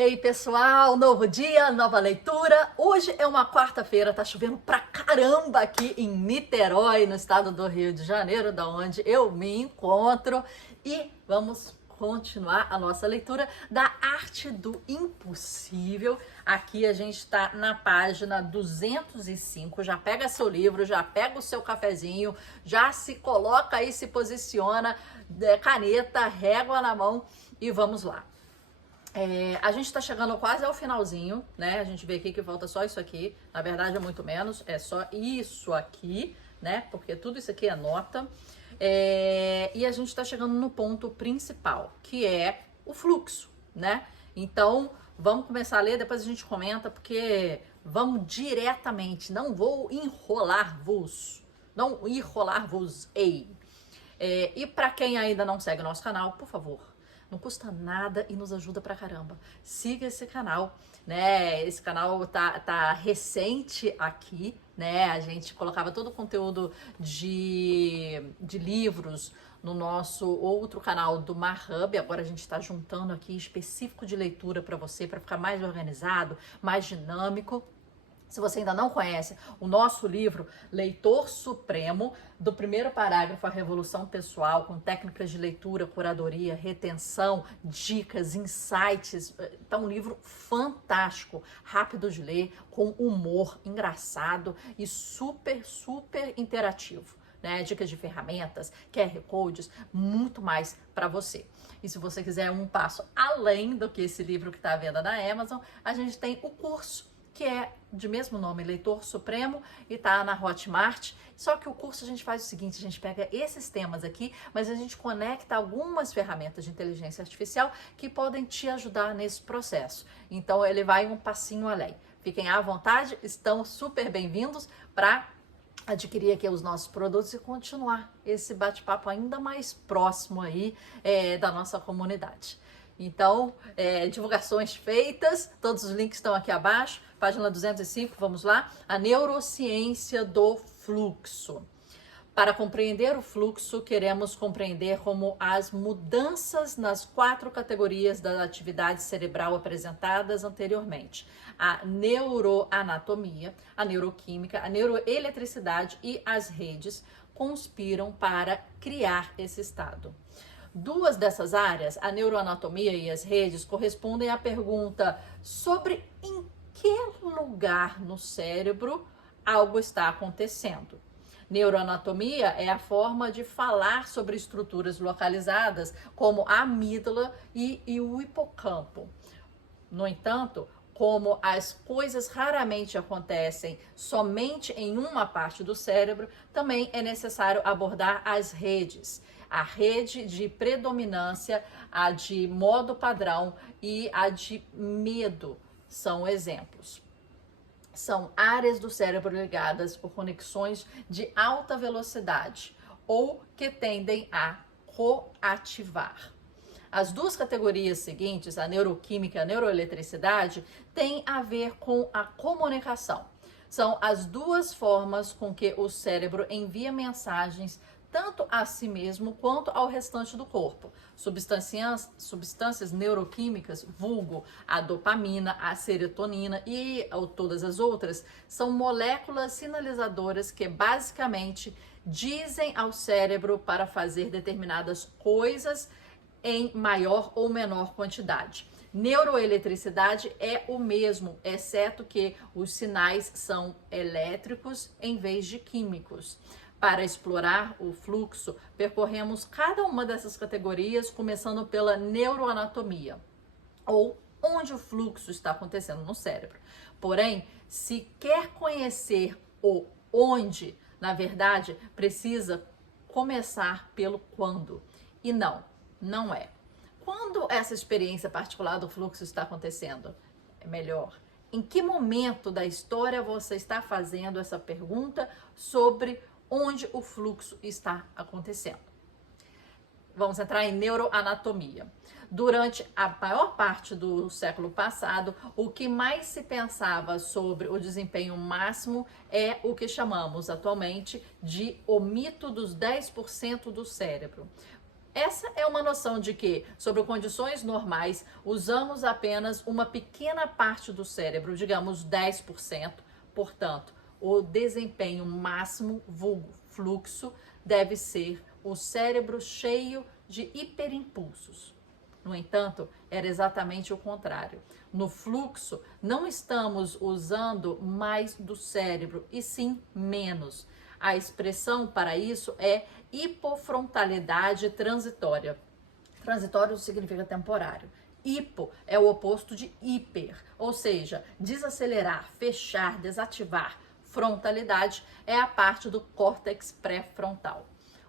Ei, pessoal, novo dia, nova leitura. Hoje é uma quarta-feira, tá chovendo pra caramba aqui em Niterói, no estado do Rio de Janeiro, da onde eu me encontro. E vamos continuar a nossa leitura da Arte do Impossível. Aqui a gente tá na página 205. Já pega seu livro, já pega o seu cafezinho, já se coloca aí, se posiciona, caneta, régua na mão e vamos lá. A gente tá chegando quase ao finalzinho, né? A gente vê aqui que falta só isso aqui. Na verdade é muito menos, é só isso aqui, né? Porque tudo isso aqui é nota. E a gente tá chegando no ponto principal, que é o fluxo, né? Então, vamos começar a ler, depois a gente comenta, porque vamos diretamente, não vou enrolar-vos, não enrolar-vos-ei. E para quem ainda não segue o nosso canal, por favor, não custa nada e nos ajuda pra caramba. Siga esse canal, né? Esse canal tá recente aqui, né? A gente colocava todo o conteúdo de livros no nosso outro canal do MarHub. Agora a gente tá juntando aqui específico de leitura para você, para ficar mais organizado, mais dinâmico. Se você ainda não conhece o nosso livro Leitor Supremo, do primeiro parágrafo à Revolução Pessoal, com técnicas de leitura, curadoria, retenção, dicas, insights, tá um livro fantástico, rápido de ler, com humor, engraçado e super, super interativo. Né? Dicas de ferramentas, QR Codes, muito mais para você. E se você quiser um passo além do que esse livro que está à venda na Amazon, a gente tem o curso, que é de mesmo nome, Leitor Supremo, e tá na Hotmart. Só que o curso a gente faz o seguinte, a gente pega esses temas aqui, mas a gente conecta algumas ferramentas de inteligência artificial que podem te ajudar nesse processo. Então ele vai um passinho além. Fiquem à vontade, estão super bem-vindos para adquirir aqui os nossos produtos e continuar esse bate-papo ainda mais próximo aí da nossa comunidade. Então, divulgações feitas, todos os links estão aqui abaixo, página 205, vamos lá. A neurociência do fluxo. Para compreender o fluxo, queremos compreender como as mudanças nas 4 categorias da atividade cerebral apresentadas anteriormente: a neuroanatomia, a neuroquímica, a neuroeletricidade e as redes conspiram para criar esse estado. 2 dessas áreas, a neuroanatomia e as redes, correspondem à pergunta sobre em que lugar no cérebro algo está acontecendo. Neuroanatomia é a forma de falar sobre estruturas localizadas, como a amígdala e o hipocampo. No entanto, como as coisas raramente acontecem somente em uma parte do cérebro, também é necessário abordar as redes. A rede de predominância, a de modo padrão e a de medo são exemplos. São áreas do cérebro ligadas por conexões de alta velocidade ou que tendem a coativar. As 2 categorias seguintes, a neuroquímica e a neuroeletricidade, têm a ver com a comunicação. São as 2 formas com que o cérebro envia mensagens tanto a si mesmo quanto ao restante do corpo. Substâncias neuroquímicas, vulgo a dopamina, a serotonina e todas as outras, são moléculas sinalizadoras que basicamente dizem ao cérebro para fazer determinadas coisas em maior ou menor quantidade. Neuroeletricidade é o mesmo, exceto que os sinais são elétricos em vez de químicos. Para explorar o fluxo, percorremos cada uma dessas categorias, começando pela neuroanatomia, ou onde o fluxo está acontecendo no cérebro. Porém, se quer conhecer o onde, na verdade, precisa começar pelo quando. E não é. Quando essa experiência particular do fluxo está acontecendo? É melhor. Em que momento da história você está fazendo essa pergunta sobre onde o fluxo está acontecendo? Vamos entrar em neuroanatomia. Durante a maior parte do século passado, o que mais se pensava sobre o desempenho máximo é o que chamamos atualmente de o mito dos 10% do cérebro. Essa é uma noção de que, sob condições normais, usamos apenas uma pequena parte do cérebro, digamos 10%. Portanto, o desempenho máximo, vulgo fluxo, deve ser o cérebro cheio de hiperimpulsos. No entanto, era exatamente o contrário. No fluxo, não estamos usando mais do cérebro, e sim menos. A expressão para isso é hipofrontalidade transitória. Transitório significa temporário. Hipo é o oposto de hiper, ou seja, desacelerar, fechar, desativar. Frontalidade é a parte do córtex pré-frontal.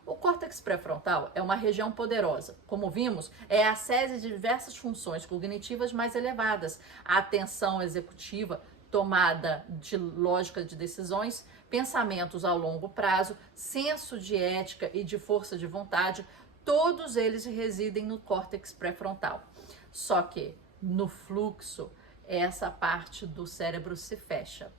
O córtex pré-frontal é uma região poderosa. Como vimos, é a sede de diversas funções cognitivas mais elevadas. A atenção executiva, tomada de lógica de decisões, pensamentos a longo prazo, senso de ética e de força de vontade, todos eles residem no córtex pré-frontal. Só que no fluxo, essa parte do cérebro se fecha.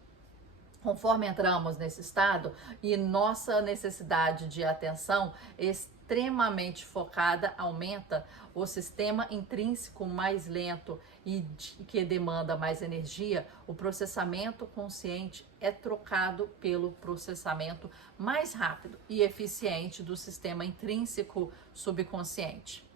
Conforme entramos nesse estado e nossa necessidade de atenção extremamente focada aumenta, o sistema intrínseco mais lento e que demanda mais energia, o processamento consciente é trocado pelo processamento mais rápido e eficiente do sistema intrínseco subconsciente.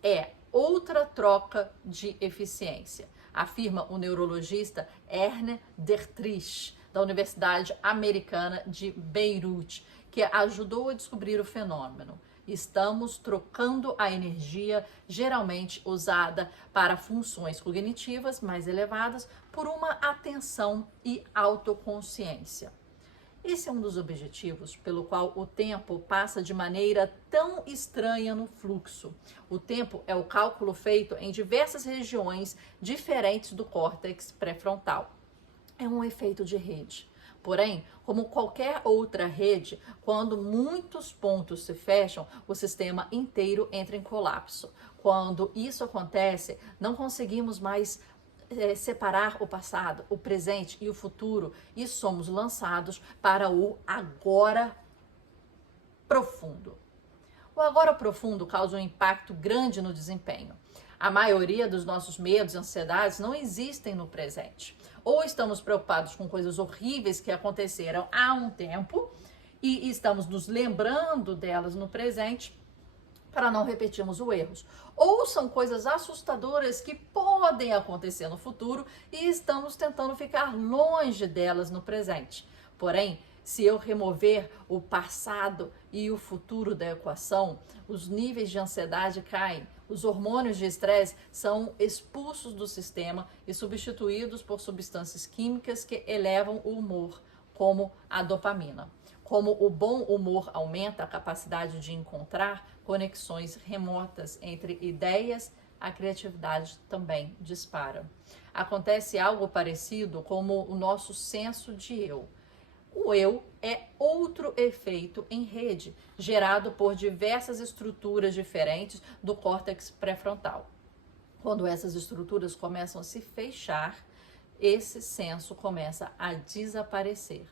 É outra troca de eficiência, afirma o neurologista Erne Dietrich, da Universidade Americana de Beirute, que ajudou a descobrir o fenômeno. Estamos trocando a energia geralmente usada para funções cognitivas mais elevadas por uma atenção e autoconsciência. Esse é um dos objetivos pelo qual o tempo passa de maneira tão estranha no fluxo. O tempo é o cálculo feito em diversas regiões diferentes do córtex pré-frontal. É um efeito de rede. Porém, como qualquer outra rede, quando muitos pontos se fecham, o sistema inteiro entra em colapso. Quando isso acontece, não conseguimos mais separar o passado, o presente e o futuro e somos lançados para o agora profundo. O agora profundo causa um impacto grande no desempenho. A maioria dos nossos medos e ansiedades não existem no presente. Ou estamos preocupados com coisas horríveis que aconteceram há um tempo e estamos nos lembrando delas no presente para não repetirmos os erros. Ou são coisas assustadoras que podem acontecer no futuro e estamos tentando ficar longe delas no presente. Porém, se eu remover o passado e o futuro da equação, os níveis de ansiedade caem, os hormônios de estresse são expulsos do sistema e substituídos por substâncias químicas que elevam o humor, como a dopamina. Como o bom humor aumenta a capacidade de encontrar conexões remotas entre ideias, a criatividade também dispara. Acontece algo parecido como o nosso senso de eu. O eu é outro efeito em rede, gerado por diversas estruturas diferentes do córtex pré-frontal. Quando essas estruturas começam a se fechar, esse senso começa a desaparecer.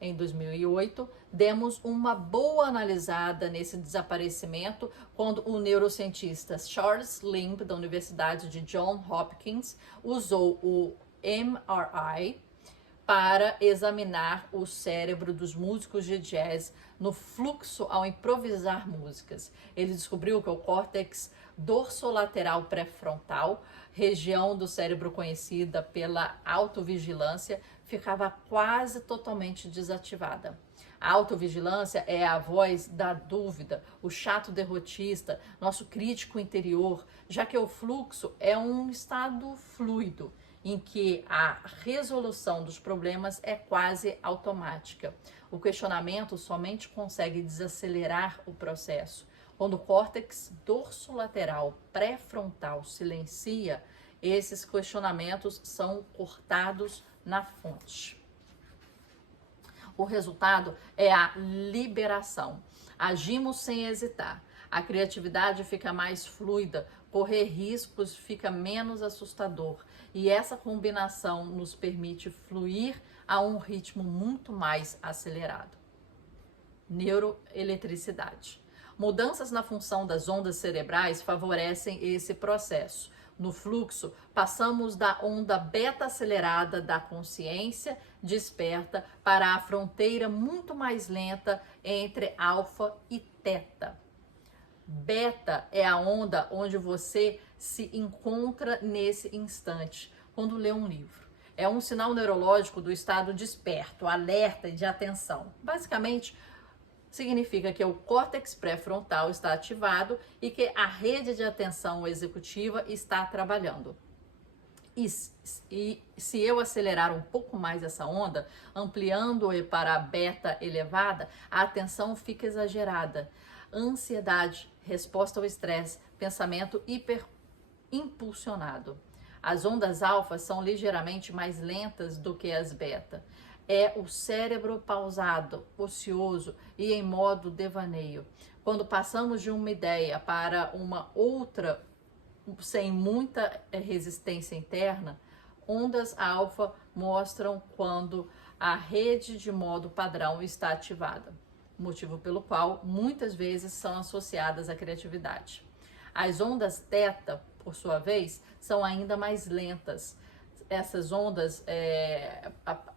Em 2008, demos uma boa analisada nesse desaparecimento quando o neurocientista Charles Limb, da Universidade de Johns Hopkins, usou o MRI para examinar o cérebro dos músicos de jazz no fluxo ao improvisar músicas. Ele descobriu que o córtex dorsolateral pré-frontal, região do cérebro conhecida pela autovigilância, ficava quase totalmente desativada. A autovigilância é a voz da dúvida, o chato derrotista, nosso crítico interior, já que o fluxo é um estado fluido, em que a resolução dos problemas é quase automática. O questionamento somente consegue desacelerar o processo. Quando o córtex dorsolateral pré-frontal silencia, esses questionamentos são cortados na fonte. O resultado é a liberação. Agimos sem hesitar. A criatividade fica mais fluida, correr riscos fica menos assustador. E essa combinação nos permite fluir a um ritmo muito mais acelerado. Neuroeletricidade. Mudanças na função das ondas cerebrais favorecem esse processo. No fluxo, passamos da onda beta acelerada da consciência desperta para a fronteira muito mais lenta entre alfa e teta. Beta é a onda onde você se encontra nesse instante, quando lê um livro. É um sinal neurológico do estado desperto, alerta e de atenção. Basicamente, significa que o córtex pré-frontal está ativado e que a rede de atenção executiva está trabalhando. E se eu acelerar um pouco mais essa onda, ampliando-a para a beta elevada, a atenção fica exagerada. Ansiedade, resposta ao estresse, pensamento hiperimpulsionado. As ondas alfa são ligeiramente mais lentas do que as beta. É o cérebro pausado, ocioso e em modo devaneio. Quando passamos de uma ideia para uma outra sem muita resistência interna, ondas alfa mostram quando a rede de modo padrão está ativada, motivo pelo qual muitas vezes são associadas à criatividade. As ondas teta, por sua vez, são ainda mais lentas.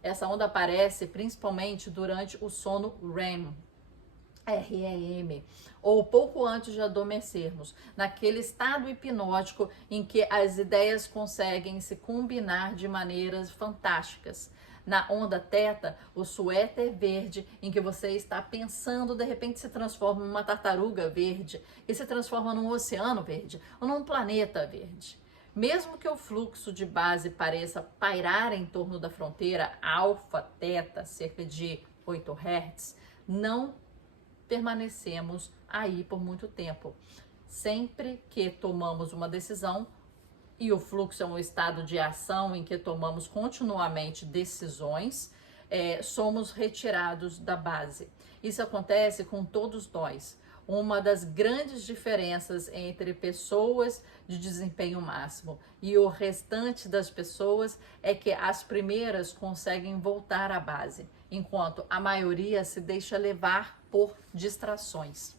Essa onda aparece principalmente durante o sono REM, REM, ou pouco antes de adormecermos, naquele estado hipnótico em que as ideias conseguem se combinar de maneiras fantásticas. Na onda teta, o suéter verde em que você está pensando, de repente se transforma numa tartaruga verde, e se transforma num oceano verde, ou num planeta verde. Mesmo que o fluxo de base pareça pairar em torno da fronteira alfa-teta, cerca de 8 Hz, não permanecemos aí por muito tempo. Sempre que tomamos uma decisão, e o fluxo é um estado de ação em que tomamos continuamente decisões, somos retirados da base. Isso acontece com todos nós. Uma das grandes diferenças entre pessoas de desempenho máximo e o restante das pessoas é que as primeiras conseguem voltar à base, enquanto a maioria se deixa levar por distrações.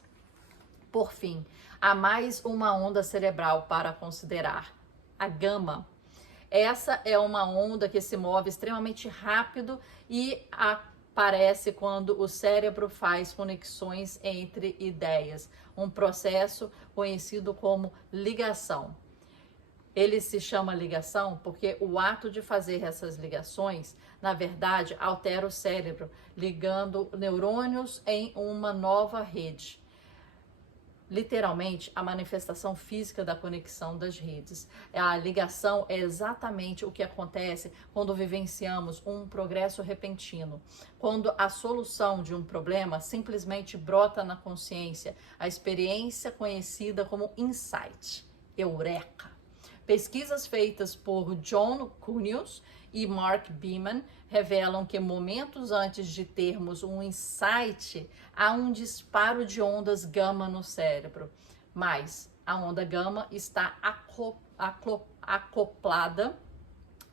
Por fim, há mais uma onda cerebral para considerar: a gama. Essa é uma onda que se move extremamente rápido e aparece quando o cérebro faz conexões entre ideias, um processo conhecido como ligação. Ele se chama ligação porque o ato de fazer essas ligações, na verdade, altera o cérebro, ligando neurônios em uma nova rede. Literalmente, a manifestação física da conexão das redes. A ligação é exatamente o que acontece quando vivenciamos um progresso repentino. Quando a solução de um problema simplesmente brota na consciência, a experiência conhecida como insight, eureka. Pesquisas feitas por John Cunius e Mark Beeman revelam que momentos antes de termos um insight, há um disparo de ondas gama no cérebro. Mas a onda gama está acoplada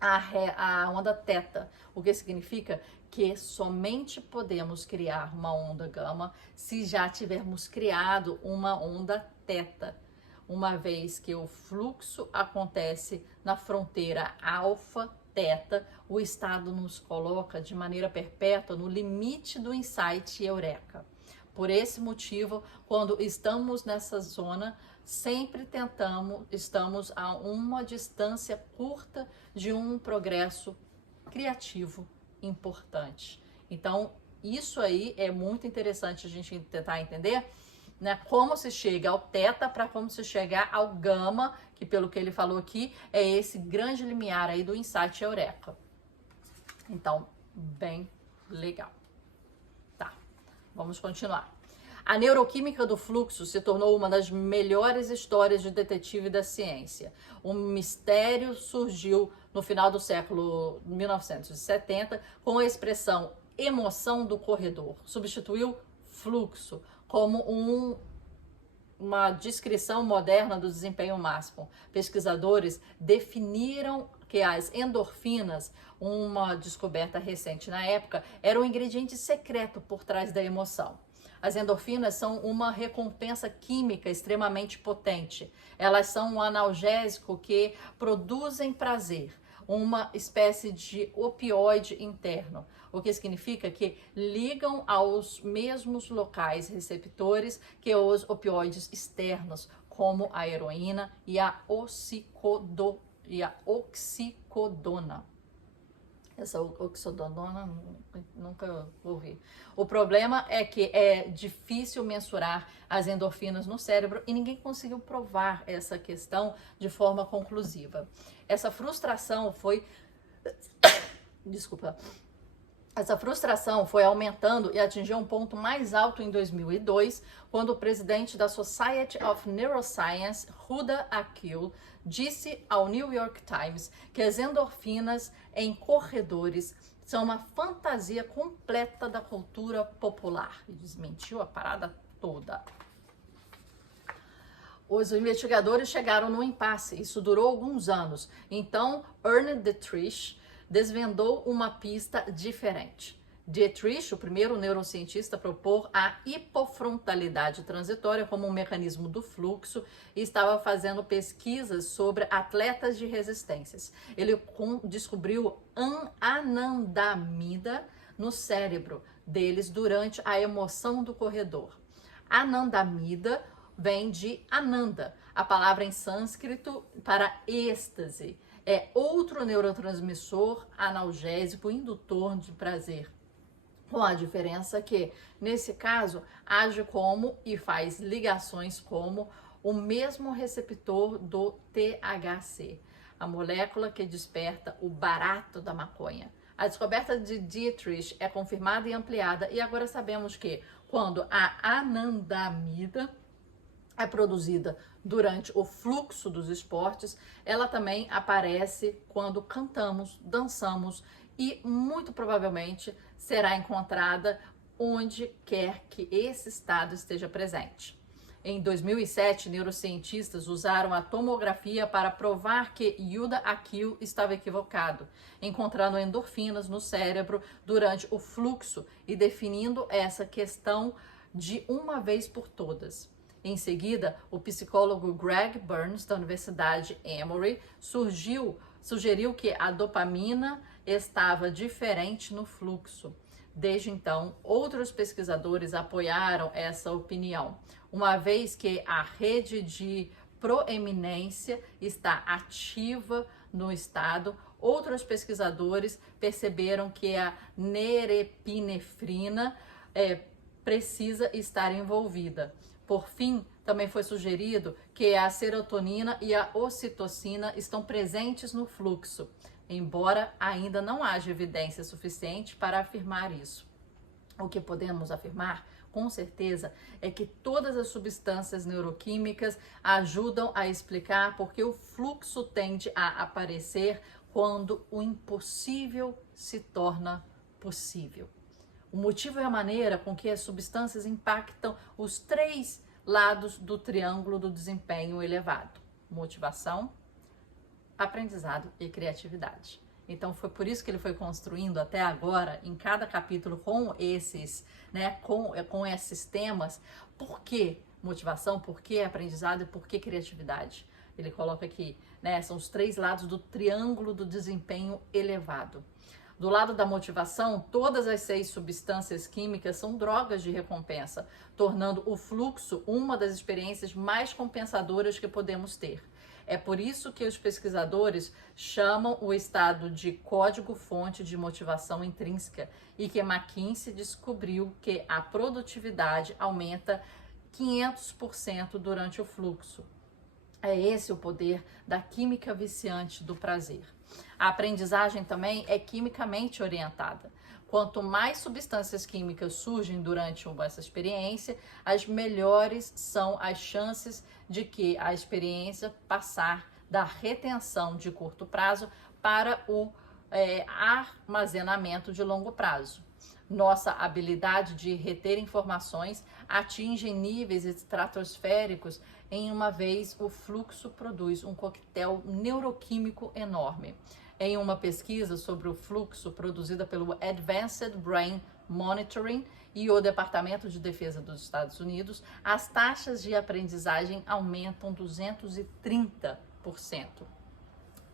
à onda teta, o que significa que somente podemos criar uma onda gama se já tivermos criado uma onda teta, uma vez que o fluxo acontece na fronteira alfa-teta, o estado nos coloca de maneira perpétua no limite do insight eureka. Por esse motivo, quando estamos nessa zona, sempre estamos a uma distância curta de um progresso criativo importante. Então, isso aí é muito interessante a gente tentar entender, né, como se chega ao teta para como se chegar ao gama, que pelo que ele falou aqui, é esse grande limiar aí do insight eureka. Então, bem legal. Tá, vamos continuar. A neuroquímica do fluxo se tornou uma das melhores histórias de detetive da ciência. Um mistério surgiu no final do século 1970 com a expressão emoção do corredor. Substituiu fluxo como uma descrição moderna do desempenho máximo. Pesquisadores definiram que as endorfinas, uma descoberta recente na época, era o ingrediente secreto por trás da emoção. As endorfinas são uma recompensa química extremamente potente. Elas são um analgésico que produzem prazer, uma espécie de opioide interno, o que significa que ligam aos mesmos locais receptores que os opioides externos, como a heroína e a oxicodona. Essa oxicodona nunca ouvi. O problema é que é difícil mensurar as endorfinas no cérebro e ninguém conseguiu provar essa questão de forma conclusiva. Essa frustração foi... Desculpa. Essa frustração foi aumentando e atingiu um ponto mais alto em 2002, quando o presidente da Society of Neuroscience, Huda Akil, disse ao New York Times que as endorfinas em corredores são uma fantasia completa da cultura popular. E desmentiu a parada toda. Os investigadores chegaram no impasse, isso durou alguns anos. Então, Ernest Dietrich desvendou uma pista diferente. Dietrich, o primeiro neurocientista a propor a hipofrontalidade transitória como um mecanismo do fluxo, e estava fazendo pesquisas sobre atletas de resistências. Ele descobriu anandamida no cérebro deles durante a emoção do corredor. Anandamida vem de Ananda, a palavra em sânscrito para êxtase. É outro neurotransmissor analgésico indutor de prazer, com a diferença que, nesse caso, age como e faz ligações como o mesmo receptor do THC, a molécula que desperta o barato da maconha. A descoberta de Dietrich é confirmada e ampliada, e agora sabemos que, quando a anandamida é produzida durante o fluxo dos esportes, ela também aparece quando cantamos, dançamos e muito provavelmente será encontrada onde quer que esse estado esteja presente. Em 2007, neurocientistas usaram a tomografia para provar que Huda Akil estava equivocado, encontrando endorfinas no cérebro durante o fluxo e definindo essa questão de uma vez por todas. Em seguida, o psicólogo Greg Burns, da Universidade Emory, sugeriu que a dopamina estava diferente no fluxo. Desde então, outros pesquisadores apoiaram essa opinião, uma vez que a rede de proeminência está ativa no estado. Outros pesquisadores perceberam que a norepinefrina precisa estar envolvida. Por fim, também foi sugerido que a serotonina e a ocitocina estão presentes no fluxo, embora ainda não haja evidência suficiente para afirmar isso. O que podemos afirmar, com certeza, é que todas as substâncias neuroquímicas ajudam a explicar por que o fluxo tende a aparecer quando o impossível se torna possível. O motivo é a maneira com que as substâncias impactam os três lados do triângulo do desempenho elevado: motivação, aprendizado e criatividade. Então foi por isso que ele foi construindo até agora, em cada capítulo, com esses, com esses temas. Por que motivação, por que aprendizado e por que criatividade? Ele coloca aqui, são os três lados do triângulo do desempenho elevado. Do lado da motivação, todas as 6 substâncias químicas são drogas de recompensa, tornando o fluxo uma das experiências mais compensadoras que podemos ter. É por isso que os pesquisadores chamam o estado de código-fonte de motivação intrínseca e que McKinsey descobriu que a produtividade aumenta 500% durante o fluxo. É esse o poder da química viciante do prazer. A aprendizagem também é quimicamente orientada. Quanto mais substâncias químicas surgem durante essa experiência, as melhores são as chances de que a experiência passar da retenção de curto prazo para o armazenamento de longo prazo. Nossa habilidade de reter informações atinge níveis estratosféricos em uma vez o fluxo produz um coquetel neuroquímico enorme. Em uma pesquisa sobre o fluxo produzida pelo Advanced Brain Monitoring e o Departamento de Defesa dos Estados Unidos, as taxas de aprendizagem aumentam 230%.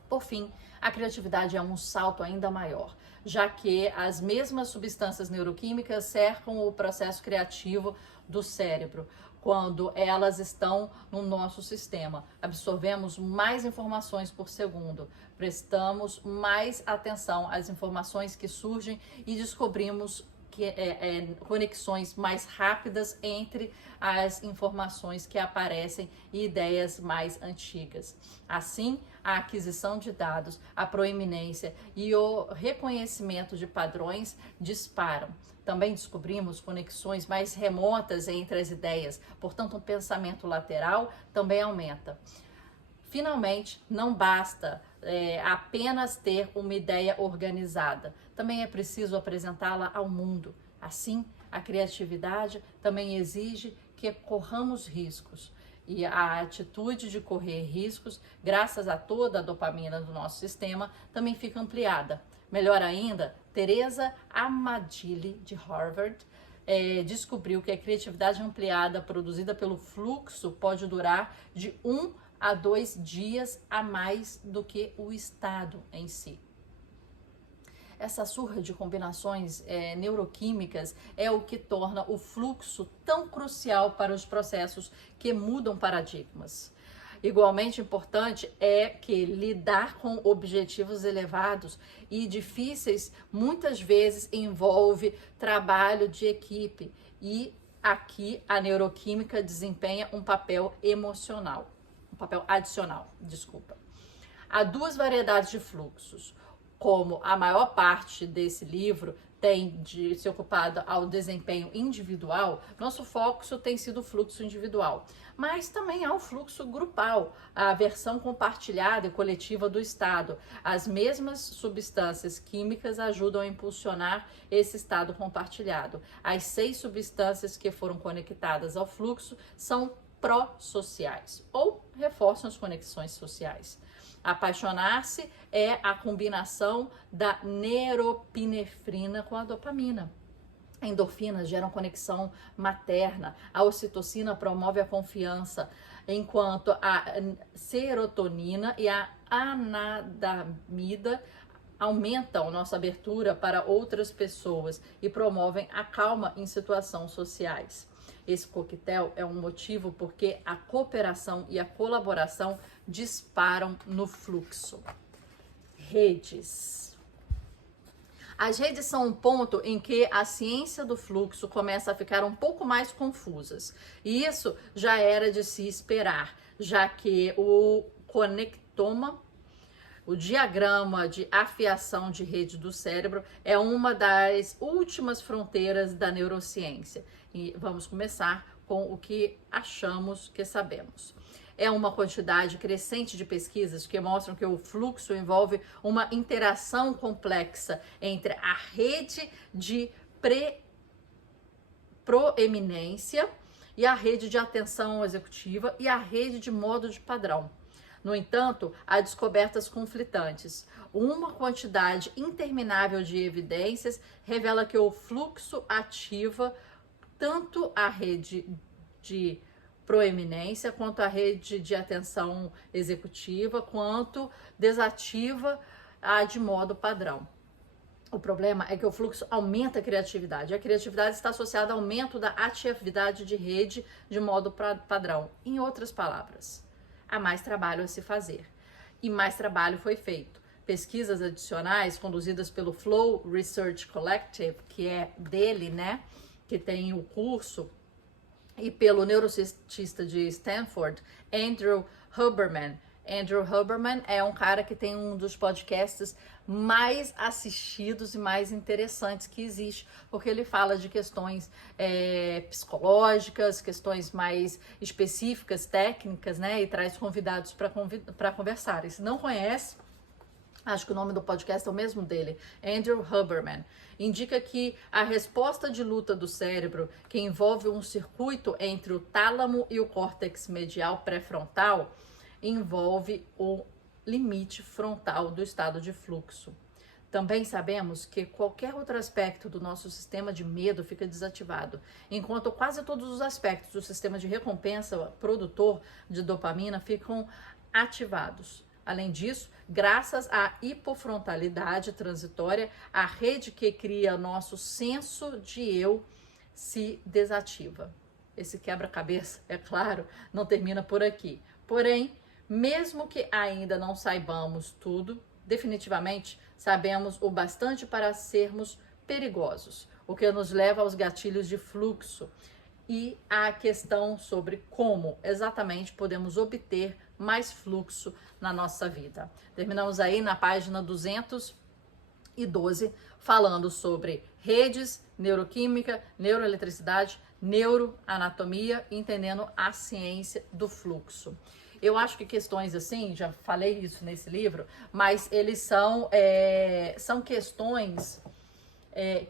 Por fim, a criatividade é um salto ainda maior, já que as mesmas substâncias neuroquímicas cercam o processo criativo do cérebro. Quando elas estão no nosso sistema, absorvemos mais informações por segundo, prestamos mais atenção às informações que surgem e descobrimos conexões mais rápidas entre as informações que aparecem e ideias mais antigas. Assim, a aquisição de dados, a proeminência e o reconhecimento de padrões disparam. Também descobrimos conexões mais remotas entre as ideias, portanto, um pensamento lateral também aumenta. Finalmente, não basta apenas ter uma ideia organizada, também é preciso apresentá-la ao mundo. Assim, a criatividade também exige que corramos riscos. E a atitude de correr riscos, graças a toda a dopamina do nosso sistema, também fica ampliada. Melhor ainda, Teresa Amadili, de Harvard, descobriu que a criatividade ampliada produzida pelo fluxo pode durar de 1 a 2 dias a mais do que o estado em si. Essa surra de combinações neuroquímicas é o que torna o fluxo tão crucial para os processos que mudam paradigmas. Igualmente importante é que lidar com objetivos elevados e difíceis muitas vezes envolve trabalho de equipe e aqui a neuroquímica desempenha um papel adicional. Há duas variedades de fluxos. Como a maior parte desse livro tem de se ocupado ao desempenho individual, nosso foco tem sido o fluxo individual. Mas também há o fluxo grupal, a versão compartilhada e coletiva do estado. As mesmas substâncias químicas ajudam a impulsionar esse estado compartilhado. As 6 substâncias que foram conectadas ao fluxo são pró-sociais ou reforçam as conexões sociais. Apaixonar-se é a combinação da neuropinefrina com a dopamina. Endorfinas geram conexão materna, a ocitocina promove a confiança, enquanto a serotonina e a anandamida aumentam nossa abertura para outras pessoas e promovem a calma em situações sociais. Esse coquetel é um motivo porque a cooperação e a colaboração disparam no fluxo. Redes. As redes são um ponto em que a ciência do fluxo começa a ficar um pouco mais confusas. E isso já era de se esperar, já que o conectoma, o diagrama de afiação de rede do cérebro, é uma das últimas fronteiras da neurociência. E vamos começar com o que achamos que sabemos. É uma quantidade crescente de pesquisas que mostram que o fluxo envolve uma interação complexa entre a rede de proeminência e a rede de atenção executiva e a rede de modo de padrão. No entanto, há descobertas conflitantes. Uma quantidade interminável de evidências revela que o fluxo ativa tanto a rede de proeminência, quanto a rede de atenção executiva, quanto desativa a de modo padrão. O problema é que o fluxo aumenta a criatividade. A criatividade está associada ao aumento da atividade de rede de modo padrão. Em outras palavras, há mais trabalho a se fazer. E mais trabalho foi feito. Pesquisas adicionais conduzidas pelo Flow Research Collective, que é dele, que tem o curso, e pelo neurocientista de Stanford, Andrew Huberman. Andrew Huberman é um cara que tem um dos podcasts mais assistidos e mais interessantes que existe, porque ele fala de questões psicológicas, questões mais específicas, técnicas, e traz convidados para conversar. E se não conhece, acho que o nome do podcast é o mesmo dele, Andrew Huberman. Indica que a resposta de luta do cérebro, que envolve um circuito entre o tálamo e o córtex medial pré-frontal, envolve o limite frontal do estado de fluxo. Também sabemos que qualquer outro aspecto do nosso sistema de medo fica desativado, enquanto quase todos os aspectos do sistema de recompensa produtor de dopamina ficam ativados. Além disso, graças à hipofrontalidade transitória, a rede que cria nosso senso de eu se desativa. Esse quebra-cabeça, é claro, não termina por aqui. Porém, mesmo que ainda não saibamos tudo, definitivamente sabemos o bastante para sermos perigosos, o que nos leva aos gatilhos de fluxo e à questão sobre como exatamente podemos obter mais fluxo na nossa vida. Terminamos aí na página 212 falando sobre redes, neuroquímica, neuroeletricidade, neuroanatomia, entendendo a ciência do fluxo. Eu acho que questões assim, já falei isso nesse livro, mas eles são questões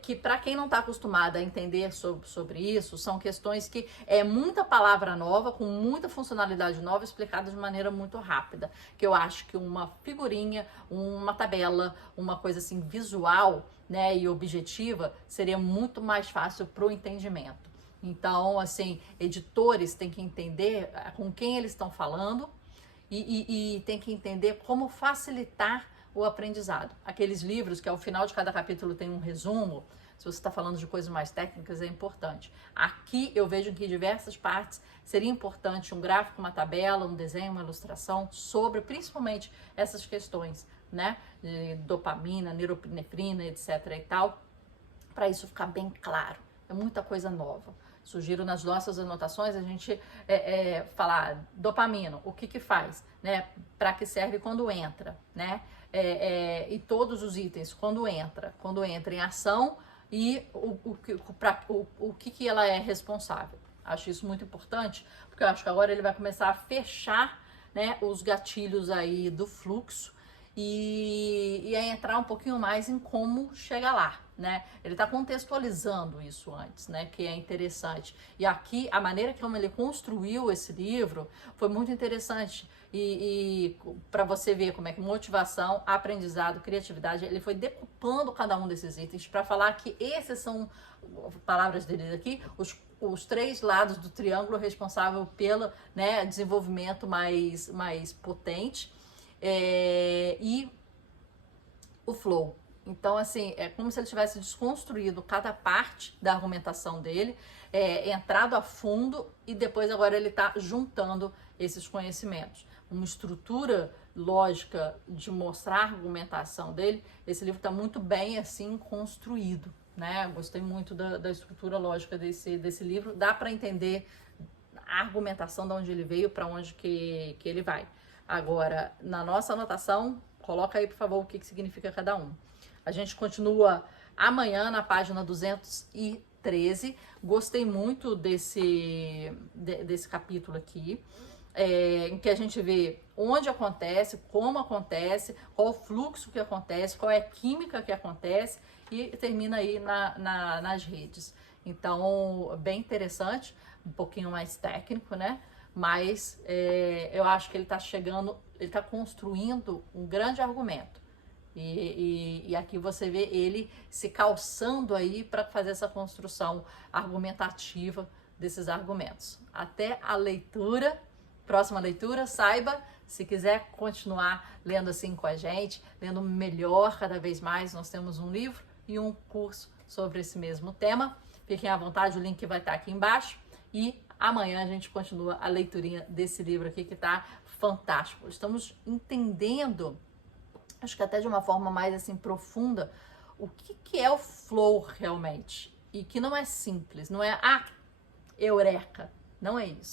que para quem não está acostumado a entender sobre isso, são questões que é muita palavra nova, com muita funcionalidade nova, explicada de maneira muito rápida. Que eu acho que uma figurinha, uma tabela, uma coisa assim visual, né, e objetiva, seria muito mais fácil para o entendimento. Então, assim, editores têm que entender com quem eles estão falando e tem que entender como facilitar o aprendizado. Aqueles livros que ao final de cada capítulo tem um resumo, se você está falando de coisas mais técnicas, é importante. Aqui eu vejo que em diversas partes seria importante um gráfico, uma tabela, um desenho, uma ilustração sobre principalmente essas questões, né? De dopamina, neuropinefrina, etc. e tal, para isso ficar bem claro. É muita coisa nova. Sugiro nas nossas anotações a gente falar dopamina, o que faz, né? Para que serve quando entra, né? E todos os itens quando entra em ação e o que ela é responsável. Acho isso muito importante, porque eu acho que agora ele vai começar a fechar, né, os gatilhos aí do fluxo e a entrar um pouquinho mais em como chegar lá, né? Ele está contextualizando isso antes, né? Que é interessante. E aqui, a maneira como ele construiu esse livro foi muito interessante. E para você ver como é que motivação, aprendizado, criatividade, ele foi decupando cada um desses itens para falar que esses são, palavras dele aqui, os 3 lados do triângulo responsável pelo, né, desenvolvimento mais potente. E o flow. Então, assim, é como se ele tivesse desconstruído cada parte da argumentação dele, entrado a fundo e depois agora ele está juntando esses conhecimentos. Uma estrutura lógica de mostrar a argumentação dele, esse livro está muito bem, assim, construído, né? Gostei muito da estrutura lógica desse livro. Dá para entender a argumentação de onde ele veio, para onde que ele vai. Agora, na nossa anotação, coloca aí, por favor, o que significa cada um. A gente continua amanhã na página 213. Gostei muito desse capítulo aqui, em que a gente vê onde acontece, como acontece, qual o fluxo que acontece, qual é a química que acontece e termina aí nas redes. Então, bem interessante, um pouquinho mais técnico, né? Mas eu acho que ele está construindo um grande argumento. E aqui você vê ele se calçando aí para fazer essa construção argumentativa desses argumentos. Até a leitura, próxima leitura, saiba, se quiser continuar lendo assim com a gente, lendo melhor cada vez mais, nós temos um livro e um curso sobre esse mesmo tema. Fiquem à vontade, o link vai estar aqui embaixo. E amanhã a gente continua a leiturinha desse livro aqui que tá fantástico. Estamos entendendo, acho que até de uma forma mais assim profunda, o que é o flow realmente. E que não é simples, não é eureka, não é isso.